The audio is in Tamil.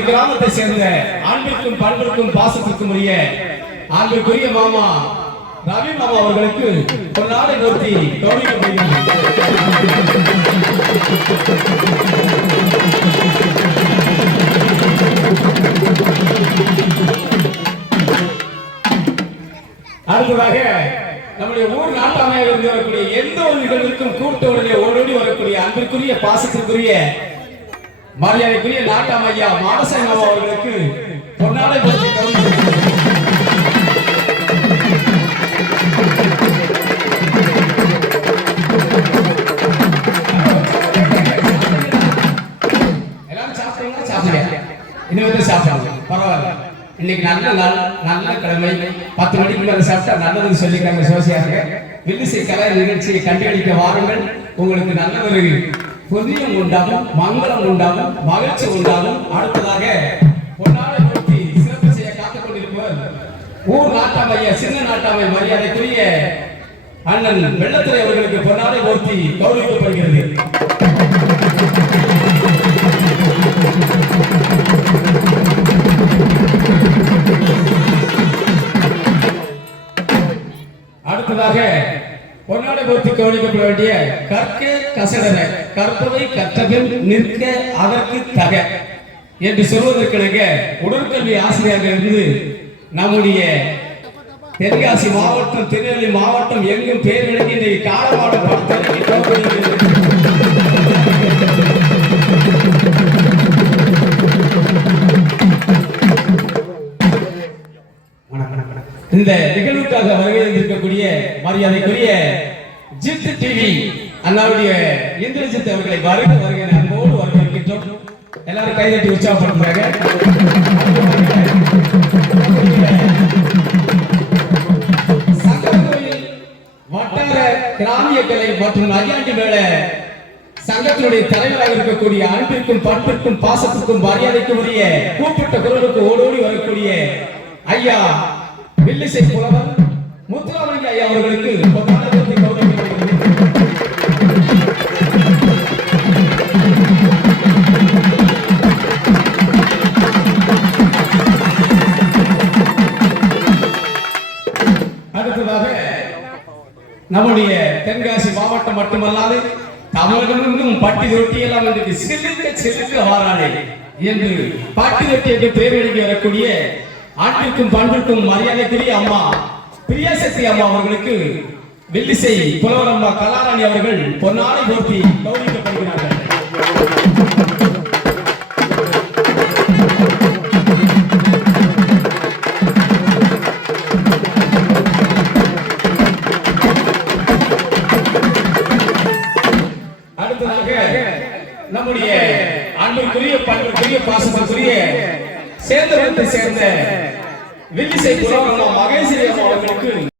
நமது கிராமத்தை சேர்ந்த அன்பிற்கும் பண்பிற்கும் பாசத்திற்கும் உரிய அன்பிற்குரிய மாமா ரவி மாமா அவர்களுக்கு ஒரு நாளை நிறுத்தி அடுத்ததாக நம்முடைய ஊர் நாட்டாமையாக இருந்து வரக்கூடிய எந்த ஒரு நிகழ்விற்கும் கூட்டோடைய ஓடோடி வரக்கூடிய அன்பிற்குரிய பாசத்திற்குரிய மரியாதைக்குரிய நாட்டாமையா ஐயா மாமா அவர்களுக்கு பொன்னாடை போற்றி இன்னும் வந்து பரவாயில்ல. இன்னைக்கு நல்ல நாள் நல்ல கிழமை. பத்து மணிக்கு மேல சாப்பிட்டா நல்லதுன்னு சொல்லிக்கிறாங்க சோசியாக வில்லிசை கலை நிகழ்ச்சியை கண்டுகளிக்க வாருங்கள். உங்களுக்கு நல்ல ஒரு புதியம் உண்டாகும் மங்களம் உண்டாகும் மகிழ்ச்சி உண்டாகும். அடுத்ததாக பொன்னாடை நோக்கி சிறப்பு செய்ய காத்துக் கொண்டிருப்பவர் ஊர் நாட்டாமைய சின்ன நாட்டாமை மரியாதைக்குரிய அண்ணன் வெள்ளத்துறை அவர்களுக்கு பொன்னாடை போர்த்தி கௌரவிக்கப்படுகிறது. அடுத்ததாக பொன்னாடை பற்றி கவனிக்கப்பட வேண்டிய கற்க கசடர கற்பவை கற்றபின் நிற்க அதற்கு தக என்று சொல்வதற்கிணங்க உடற்கல்வி ஆசிரியராக இருந்து நம்முடைய தென்காசி மாவட்டம் திருநெல்வேலி மாவட்டம் எங்கும் பேர் விளங்கி இன்றைக்கு காலமாட படத்தை இந்த நிகழ்வுக்காக வருகை இருக்கக்கூடிய மரியாதைக்குரிய ஜித் டிவி அண்ணாவுடைய இந்திரஜித் அவர்களை வருக வருகை அன்போடு வரவேற்கின்றோம். எல்லாரும் கைதட்டி உற்சாகப்படுத்துறாங்க. வட்டார கிராமிய கலை மற்றும் நகையாண்டி மேல சங்கத்தினுடைய தலைவராக இருக்கக்கூடிய அன்பிற்கும் பண்பிற்கும் பாசத்திற்கும் மரியாதைக்கும் உரிய கூப்பிட்ட குரலுக்கு ஓடோடி வரக்கூடிய ஐயா வில்லிசை புலவர் முத்துராமலிங்க ஐயா அவர்களுக்கு அடுத்ததாக நம்முடைய தென்காசி மாவட்டம் மட்டுமல்லாது தமிழகமெங்கும் பட்டி ரொட்டி எல்லாம் இன்றைக்கு சிலுக்க சிலுக்க வாரானே என்று பட்டி ரொட்டி என்று பேர் எழுதி வரக்கூடிய ஆட்டிற்கும் பண்பிற்கும் மரியாதைக்குரிய அம்மா பிரியாசக்தி அம்மா அவர்களுக்கு வெள்ளிசை புலவரம்மா கலாராணி அவர்கள் பொன்னாடை போர்த்தி கௌரவிக்கப்படுகிறார்கள். அடுத்ததாக நம்முடைய அன்புக்குரிய பண்புக்குரிய பாசத்துக்குரிய சேர்ந்தவத்தை சேர்ந்த வில்லிசை புலவரம்மா மகேஸ்வரி அம்மா அவர்களுக்கு